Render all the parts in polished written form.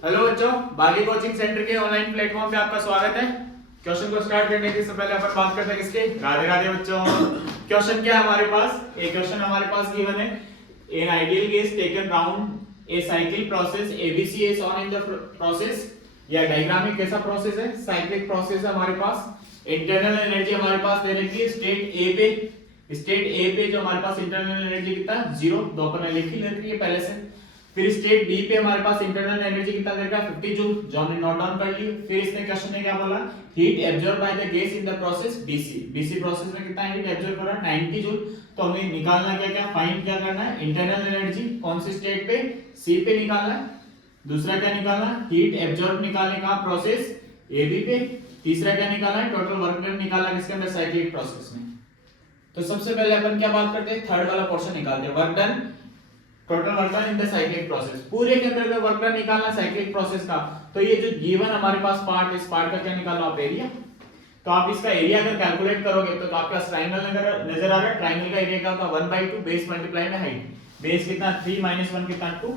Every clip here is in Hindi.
हेलो बच्चों, बागी कोचिंग सेंटर के ऑनलाइन प्लेटफॉर्म पे आपका स्वागत है। क्वेश्चन को स्टार्ट करने के पहले अपन बात करते हैं किसके। राधे राधे बच्चों। क्वेश्चन क्या है हमारे पास, एक क्वेश्चन हमारे पास गिवन है। An ideal case taken round a cyclic process ABC is on in the process. या डायग्राम में कैसा प्रोसेस है, साइक्लिक प्रोसेस है हमारे पास। इंटरनल एनर्जी हमारे पास दे रखी है स्टेट ए पे। स्टेट ए पे जो हमारे पास इंटरनल एनर्जी कितना 0, दो अपन लिखी रखी है पहले से। फिर स्टेट बी पे हमारे पास इंटरनल एनर्जी कितना देगा 50 जूल, जो हमने नोट डाउन कर ली। फिर इसने क्वेश्चन में क्या बोला, heat absorb by the gas in the process BC. BC process में कितना हीट एब्जॉर्ब कर रहा है 90 जूल। तो हमें निकालना क्या फाइंड क्या करना है, इंटरनल एनर्जी कौन सी स्टेट पे, सी पे निकालना है। दूसरा क्या निकालना है, हीट एब्जॉर्ब निकालने का प्रोसेस एबी पे। तीसरा क्या निकालना है, टोटल वर्क डन निकालना है किसके अंदर, साइक्लिक प्रोसेस में। तो सबसे पहले अपन क्या बात करते हैं, थर्ड वाला पोर्शन निकालते हैं, work done, total work done in the cyclic process. पूरे के अंदर में वर्क डन निकालना साइक्लिक प्रोसेस का। तो ये जो गिवन हमारे पास पार्ट, इस पार्ट का क्या निकालो आप, एरिया। तो आप इसका एरिया अगर कैलकुलेट करोगे तो आपके पास ट्रायंगल नजर आ रहा है। ट्रायंगल का एरिया क्या होता है 1/2 बेस मल्टीप्लाई में हाइट। बेस कितना 3 - 1 कितना 2,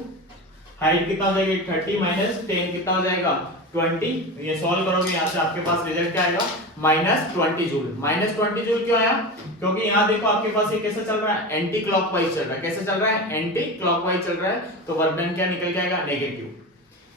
हाइट कितना हो जाएगा 30 - 10 कितना हो जाएगा 20। ये सॉल्व करोगे यहाँ से आपके पास रिजल्ट क्या आएगा -20 जूल। -20 जूल क्यों आया, क्योंकि यहाँ देखो आपके पास ये कैसे चल रहा है, एंटी क्लॉकवाइज चल रहा है। कैसे चल रहा है, एंटी क्लॉकवाइज चल रहा है। तो वर्क डन क्या निकल के आएगा, नेगेटिव।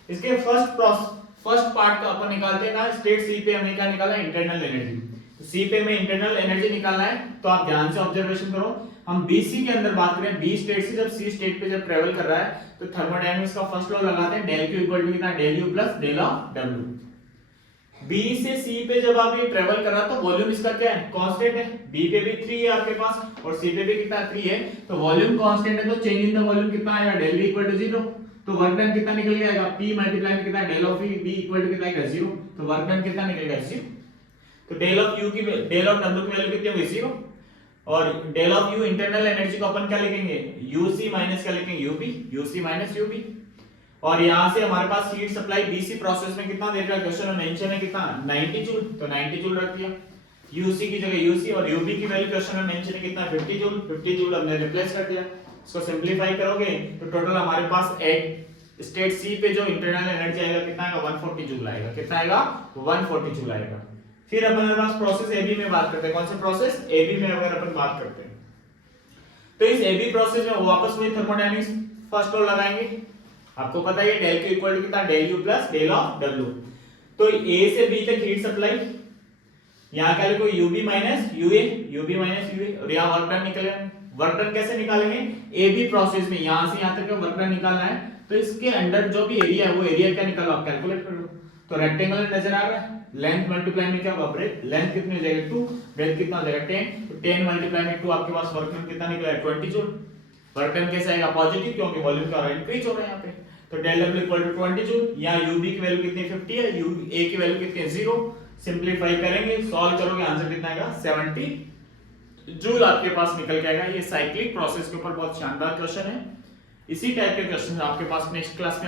इसके फर्स्ट पार्ट का अपन निकालते हैं ना, स्टेट सी पे हमने क्या निकाला, इंटरनल एनर्जी। सी पे में इंटरनल एनर्जी निकालना है। तो आप ध्यान से ऑब्जर्वेशन करो, हम बीसी के अंदर बात करें, बी स्टेट से जब सी स्टेट पे जब ट्रेवल कर रहा है तो थर्मोडायनामिक्स का फर्स्ट लॉ लगाते हैं, डेल क्यू इक्वल टू कितना, del U plus del of W. B से सी पे जब आप ये ट्रेवल कर रहा है तो वॉल्यूम इसका क्या है, कांस्टेंट है। बी पे भी 3 है आपके पास और सी पे भी कितना 3 है। तो वॉल्यूम कांस्टेंट है तो चेंज इन द वॉल्यूम कितना आएगा, डेल वी इक्वल टू 0। तो वर्क डन कितना निकल के आएगा, p मल्टीप्लाई में कितना del of v equal to कितना आएगा 0। तो वर्क डन कितना निकलेगा 0। तो डेल ऑफ u की डेल ऑफ w की वैल्यू कितनी होगी 0। और del of u internal energy को अपन क्या लिखेंगे, uc माइनस क्या लिखेंगे ub, uc माइनस ub। और यहां से हमारे पास हीट सप्लाई बीसी प्रोसेस में कितना दे रखा है, क्वेश्चन में मेंशन है कितना 90 जूल। तो 90 जूल रख दिया, uc की जगह uc और ub की वैल्यू क्वेश्चन में मेंशन है कितना 50 जूल। 50 जूल हमने रिप्लेस कर दिया। इसको सिंपलीफाई करोगे तो टोटल हमारे पास एट स्टेट सी पे जो इंटरनल एनर्जी आएगा कितना आएगा 140 जूल आएगा। कितना आएगा 140 जूल आएगा। फिर अपन पास प्रोसेस एबी में बात करते हैं, कौन से प्रोसेस एबी में अगर अपन बात करते हैं तो इस एबी प्रोसेस में वापस वही थर्मोडायनामिक्स फर्स्ट लॉ लगाएंगे। आपको पता है डेल क्यू इक्वल टू कितना, del U plus del of W. तो ए से बी तक हीट सप्लाई, यहां क्या लिखो UB minus UA, UB minus UA. और यहां वर्क डन निकलेगा। वर्क डन कैसे निकालेंगे, एबी प्रोसेस में यहां से यहां तक का वर्क डन निकालना है। तो इसके अंदर जो भी एरिया है वो एरिया क्या निकालो आप, कैलकुलेट कर लो। तो रेक्टेंगल नजर आ रहा है, लेंथ मल्टीप्लाई में क्या होगा ब्रेथ, लेंथ कितनी हो जाएगी 2, ब्रेथ कितना हो जाएगा 10। तो 10 मल्टीप्लाई में 2 आपके पास वर्क डन कितना निकला है 20 जूल। वर्क डन कैसे आएगा, पॉजिटिव, क्योंकि वॉल्यूम का इंक्रीज हो रहा है यहाँ पे। तो del W equal to 20 joule. यहाँ यूबी की वैल्यू कितनी 50 है, यू ए की वैल्यू कितनी है 0। सिंपलीफाई करेंगे, सॉल्व करोगे, आंसर कितना आएगा 70 जूल आपके पास निकल के आएगा। ये साइक्लिक प्रोसेस के ऊपर बहुत शानदार क्वेश्चन है। इसी टाइप के क्वेश्चन आपके पास नेक्स्ट क्लास में